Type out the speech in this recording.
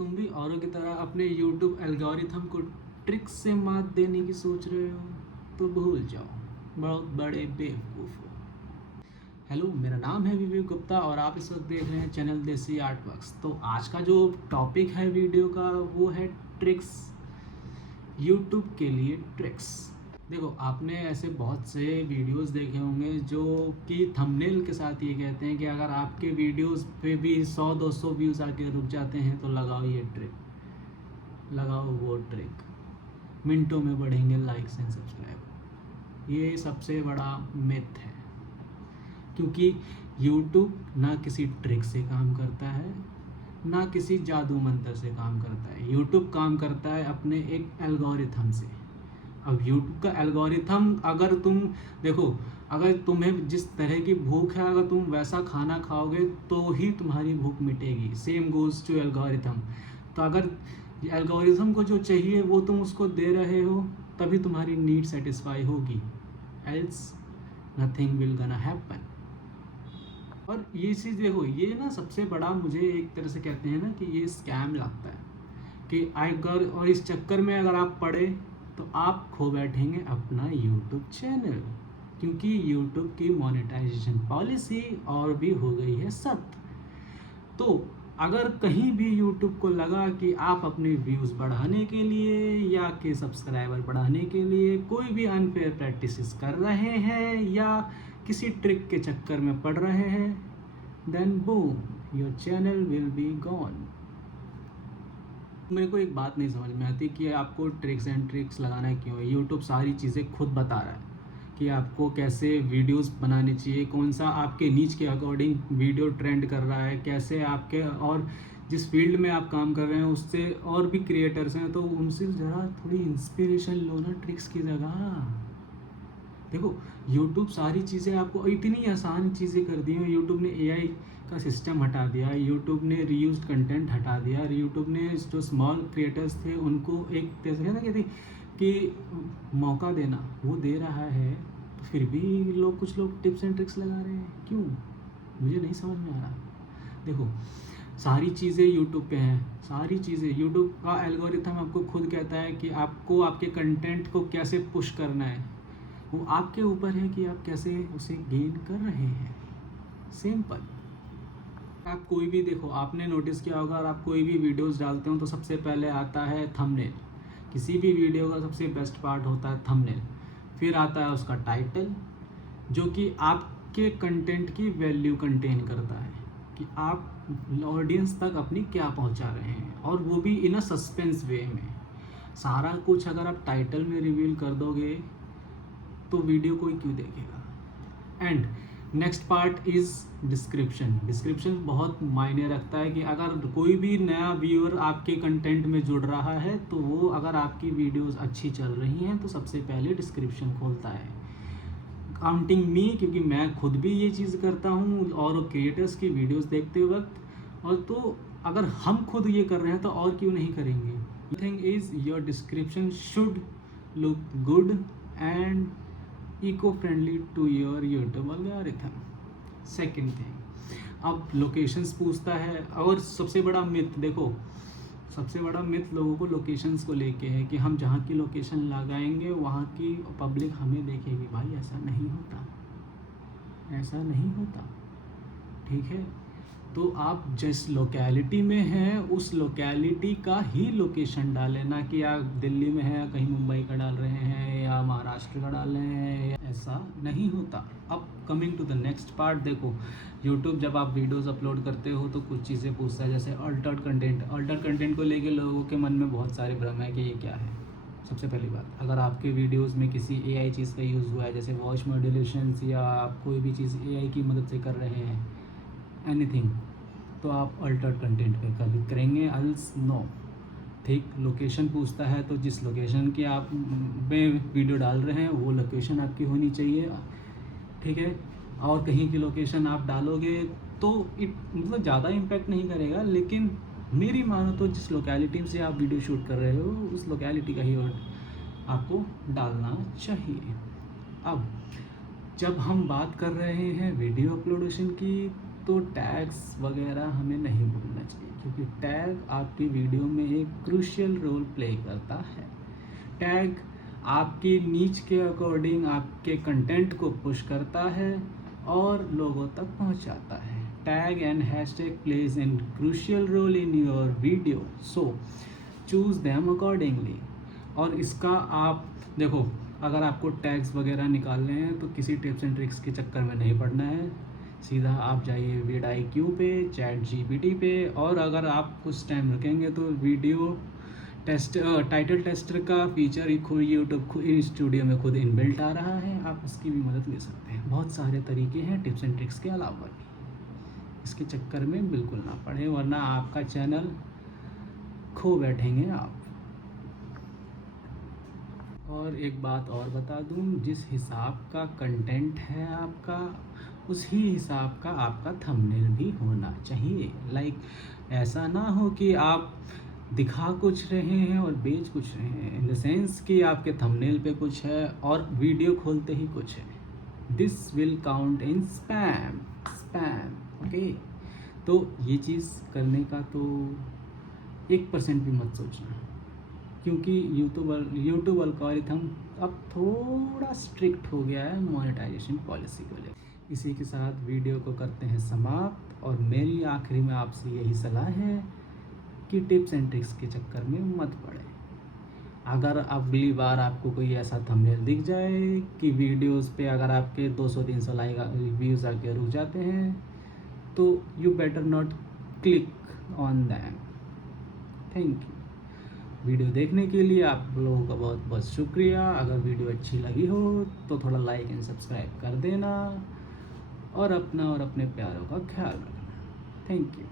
तुम भी औरों की तरह अपने YouTube एल्गोरिथम को ट्रिक्स से मात देने की सोच रहे हो तो भूल जाओ, बहुत बड़े बेवकूफ़ हो। हेलो, मेरा नाम है विवेक गुप्ता और आप इस वक्त देख रहे हैं चैनल देसी आर्ट वर्क्स। तो आज का जो टॉपिक है वीडियो का वो है ट्रिक्स, YouTube के लिए ट्रिक्स। देखो, आपने ऐसे बहुत से वीडियोस देखे होंगे जो कि थंबनेल के साथ ये कहते हैं कि अगर आपके वीडियोस पे भी 100-200 व्यूज़ आके रुक जाते हैं तो लगाओ ये ट्रिक, लगाओ वो ट्रिक, मिनटों में बढ़ेंगे लाइक्स एंड सब्सक्राइब। ये सबसे बड़ा मिथ है, क्योंकि YouTube ना किसी ट्रिक से काम करता है, ना किसी जादू मंत्र से काम करता है। YouTube काम करता है अपने एक एल्गोरिथम से। अब YouTube का एल्गोरिथम, अगर तुम देखो, अगर तुम्हें जिस तरह की भूख है, अगर तुम वैसा खाना खाओगे तो ही तुम्हारी भूख मिटेगी। Same goes to algorithm. तो अगर एल्गोरिथम को जो चाहिए वो तुम उसको दे रहे हो तभी तुम्हारी नीड सेटिस्फाई होगी, एल्स नथिंग विल गना हैपन। और ये चीज़ देखो, ये ना सबसे बड़ा मुझे एक तरह से कहते हैं ना कि ये स्कैम लगता है कि अगर, और इस चक्कर में अगर आप पड़े तो आप खो बैठेंगे अपना यूट्यूब चैनल, क्योंकि यूट्यूब की मोनेटाइजेशन पॉलिसी और भी हो गई है सख्त। तो अगर कहीं भी यूट्यूब को लगा कि आप अपने व्यूज़ बढ़ाने के लिए या कि सब्सक्राइबर बढ़ाने के लिए कोई भी अनफेयर प्रैक्टिसेस कर रहे हैं या किसी ट्रिक के चक्कर में पड़ रहे हैं, then boom, your channel will be gone. मेरे को एक बात नहीं समझ में आती कि आपको ट्रिक्स एंड ट्रिक्स लगाना क्यों है। यूट्यूब सारी चीज़ें खुद बता रहा है कि आपको कैसे वीडियोस बनाने चाहिए, कौन सा आपके नीच के अकॉर्डिंग वीडियो ट्रेंड कर रहा है, कैसे आपके, और जिस फील्ड में आप काम कर रहे हैं उससे और भी क्रिएटर्स हैं तो उनसे ज़रा थोड़ी इंस्पिरेशन लो ना ट्रिक्स की जगह। देखो, YouTube सारी चीज़ें आपको इतनी आसान चीज़ें कर दी हैं। YouTube ने AI का सिस्टम हटा दिया, YouTube ने रीयूज्ड कंटेंट हटा दिया, YouTube ने जो स्मॉल क्रिएटर्स थे उनको एक जैसे कहना कहती कि मौका देना वो दे रहा है, तो फिर भी लोग, कुछ लोग टिप्स एंड ट्रिक्स लगा रहे हैं। क्यों? मुझे नहीं समझ में आ रहा। देखो, सारी चीज़ें YouTube पे हैं, सारी चीज़ें YouTube का एल्गोरिथम आपको खुद कहता है कि आपको आपके कंटेंट को कैसे पुश करना है। वो आपके ऊपर है कि आप कैसे उसे गेन कर रहे हैं। सिंपल। आप कोई भी देखो, आपने नोटिस किया होगा, और आप कोई भी वीडियोस डालते हो तो सबसे पहले आता है थंबनेल। किसी भी वीडियो का सबसे बेस्ट पार्ट होता है थंबनेल। फिर आता है उसका टाइटल, जो कि आपके कंटेंट की वैल्यू कंटेन करता है कि आप ऑडियंस तक अपनी क्या पहुंचा रहे हैं, और वो भी इन अ सस्पेंस वे में। सारा कुछ अगर आप टाइटल में रिवील कर दोगे तो वीडियो कोई क्यों देखेगा। And next part is description. Description बहुत मायने रखता है कि अगर कोई भी नया व्यूअर आपके कंटेंट में जुड़ रहा है तो वो, अगर आपकी वीडियोस अच्छी चल रही हैं तो सबसे पहले डिस्क्रिप्शन खोलता है। काउंटिंग मी, क्योंकि मैं खुद भी ये चीज़ करता हूँ और क्रिएटर्स की वीडियोस देखते वक्त, और तो अगर हम खुद ये कर रहे हैं तो और क्यों नहीं करेंगे। Thing is your description should look good and eco friendly to your YouTube algorithm. Second thing, अब लोकेशंस पूछता है। और सबसे बड़ा मिथ, देखो, सबसे बड़ा मिथ लोगों को लोकेशंस को लेके है कि हम जहाँ की लोकेशन लगाएंगे वहाँ की पब्लिक हमें देखेगी। भाई ऐसा नहीं होता, ऐसा नहीं होता, ठीक है। तो आप जिस लोकेलिटी में हैं उस लोकेलिटी का ही लोकेशन डालें, ना कि आप दिल्ली में हैं या कहीं मुंबई का डाल रहे हैं या महाराष्ट्र का डाल रहे हैं, ऐसा नहीं होता। अब coming to the next part, देखो, यूट्यूब जब आप वीडियोस अपलोड करते हो तो कुछ चीज़ें पूछता है, जैसे अल्टर्ड कंटेंट। अल्टर्ड कंटेंट को लेके लोगों के मन में बहुत सारे भ्रम है कि ये क्या है। सबसे पहली बात, अगर आपके वीडियोस में किसी AI चीज़ का यूज़ हुआ है, जैसे वॉइस मॉड्यूलेशंस, या आप कोई भी चीज़ AI की मदद से कर रहे हैं, एनीथिंग, तो आप अल्टर्ड कंटेंट पे क्लिक करेंगे, अल्स नो। ठीक, लोकेशन पूछता है तो जिस लोकेशन की आप में वीडियो डाल रहे हैं वो लोकेशन आपकी होनी चाहिए, ठीक है। और कहीं की लोकेशन आप डालोगे तो मतलब ज़्यादा इम्पैक्ट नहीं करेगा, लेकिन मेरी मानो तो जिस लोकेलिटी से आप वीडियो शूट कर रहे हो उस लोकेलिटी का ही आपको डालना चाहिए। अब जब हम बात कर रहे हैं वीडियो अपलोडेशन की, तो टैग्स वगैरह हमें नहीं भूलना चाहिए, क्योंकि टैग आपकी वीडियो में एक क्रूशियल रोल प्ले करता है। टैग आपकी नीच के अकॉर्डिंग आपके कंटेंट को पुश करता है और लोगों तक पहुंचाता है। Tag and hashtag plays an crucial role in your video, so choose them accordingly. और इसका आप देखो, अगर आपको टैग्स वगैरह निकालने हैं तो किसी टिप्स एंड ट्रिक्स के चक्कर में नहीं पड़ना है, सीधा आप जाइए vidIQ पे, ChatGPT पे, और अगर आप कुछ टाइम रुकेंगे तो वीडियो टेस्ट टाइटल टेस्टर का फीचर ही खुद यूट्यूब इन स्टूडियो में खुद इनबिल्ट आ रहा है, आप उसकी भी मदद ले सकते हैं। बहुत सारे तरीके हैं टिप्स एंड ट्रिक्स के अलावा भी, इसके चक्कर में बिल्कुल ना पड़े, वरना आपका चैनल खो बैठेंगे आप। और एक बात और बता दूं, जिस हिसाब का कंटेंट है आपका, उसी हिसाब का आपका थंबनेल भी होना चाहिए। ऐसा ना हो कि आप दिखा कुछ रहे हैं और बेच कुछ रहे हैं, इन द सेंस कि आपके थंबनेल पे कुछ है और वीडियो खोलते ही कुछ है। This will count in spam, okay. तो ये चीज़ करने का तो 1% भी मत सोचना, क्योंकि यूट्यूब एल्गोरिथम अब थोड़ा स्ट्रिक्ट हो गया है मोनेटाइजेशन पॉलिसी को लेकर। इसी के साथ वीडियो को करते हैं समाप्त, और मेरी आखिरी में आपसे यही सलाह है कि टिप्स एंड ट्रिक्स के चक्कर में मत पड़े। अगर अगली बार आपको कोई ऐसा थंबनेल दिख जाए कि वीडियोस पे अगर आपके 200-300 लाइक व्यूज़ आके रुक जाते हैं, तो you better not click on them. Thank you. Video देखने के लिए आप लोगों का बहुत बहुत शुक्रिया। अगर वीडियो अच्छी लगी हो तो थोड़ा लाइक एंड सब्सक्राइब कर देना, और अपना और अपने प्यारों का ख्याल रखना। Thank you.